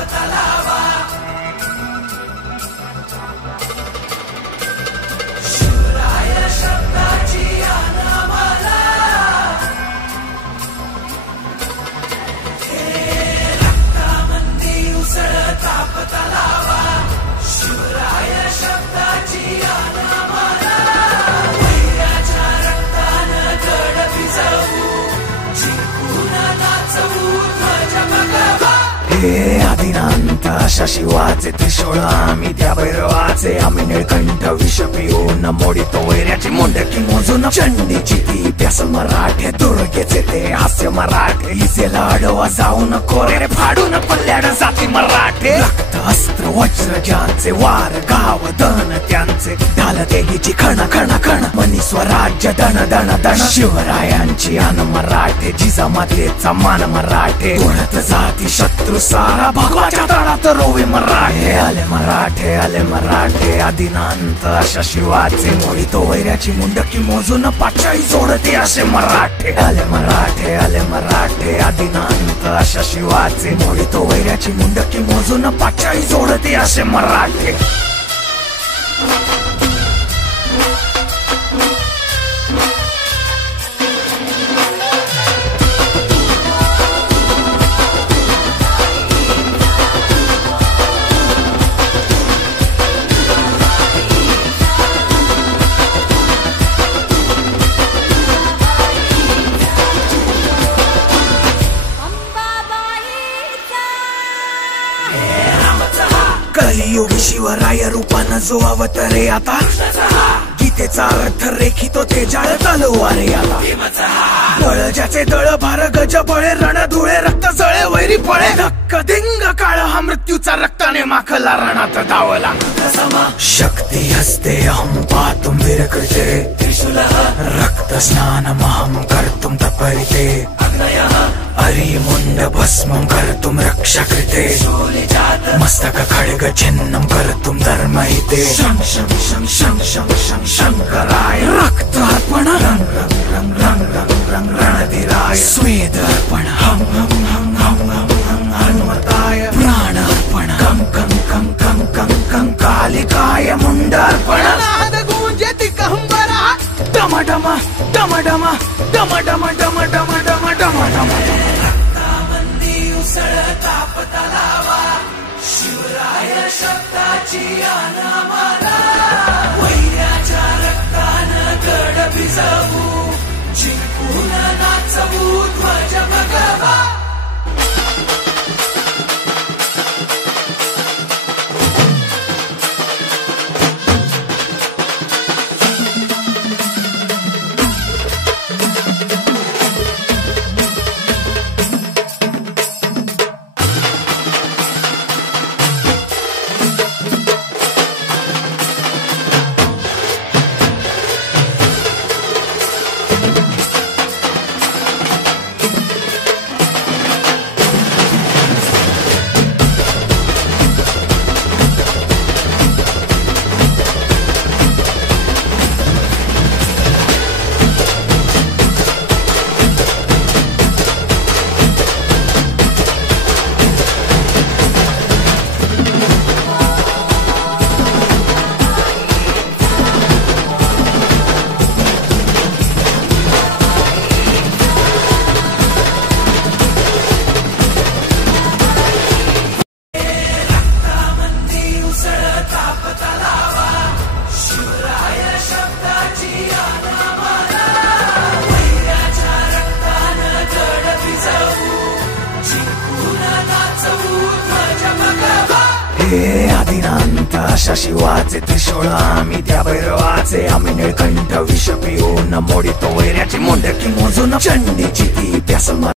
तापतलावा शिवराय शब्दाची आनामाला रक्तामंदी उसळ तापतलावा शिवराय शब्दाची आनामाला वैराच्या रक्तानं गड भिजवू जिंकून नाचवू ध्वज भगवा हे आदिनांत अशा शिवाचे त्रिशूळ आम्ही त्या भैरवाचे आम्ही निळकंठ विष पिऊन मोडितो वैऱ्याची मुंडकी मोजून चंडीची ती प्यासल मराठे दुर्गेचे ते हास्य मराठे हिसेला अडवा जाऊन कोरे फाडून पल्ल्याड जाती मराठे रक्त अस्त्र वज्र ज्यांचे वार गाव दन त्यांचे ढाल देगीची खण खण खण मनी स्वराज्य दण दण दण शिवरायांची आन मराठे जिजामातेचा मान मराठे ओढत जाती शत्रू सारा भगवाच्या तळात रोवे मराठे आले मराठे आदिनांत अशा शिवाचे मोडितो वैऱ्याची मुंडकी मोजून पाचाई जोडते असे मराठे आले मराठे आदिनांत अशा शिवाचे मोडितो वैऱ्याची मुंडकी मोजून पाचाई जोडते असे मराठे कलियुगी शिवराय रूपानं जो अवतरे आता गीतेचा अर्थ रेखितो ते जाळ तलवारे आला बळ ज्याचे दळ भार गज बळे रण धुळे रक्त जळे वैरी पळे धक्क दिंग काळ हा मृत्यूचा रक्ताने माखला रणात धावला शक्ती हस्ते अहं पातुं विरकृते रक्त स्नानमहं कर्तुं तपरिते अरिमुंड भस्मं कर्तुं रक्षाकृते मस्तक खड्ग छिन्नं कर्तुं धर्महिते शं शं शं शं शं शं शंकराय रक्तार्पण रंग रंग रंग रंग रंग रंग रणधीराय स्वेदार्पण हम हम हम हम हम हम हनुमताय प्राणार्पण कं कं कं कं कं कं कालिकाय मुंडार्पण नाद गूंजति कहंबरा डम डम डम डम डम डम डम डम डम डम डम रक्तामंदी उसळ तापतलावा शिवराय शब्दाची आनामाला वैऱ्याच्या रक्तानं गड भिजवू जिंकून नाचवू ध्वज भगवा हे आदिनांत अशा शिवाचे त्रिशूळ आम्ही त्या भैरवाचे आम्ही निळकंठ विष पिऊन मोडितो वैऱ्याची मुंडकी मोजून चंडीची ती प्यासल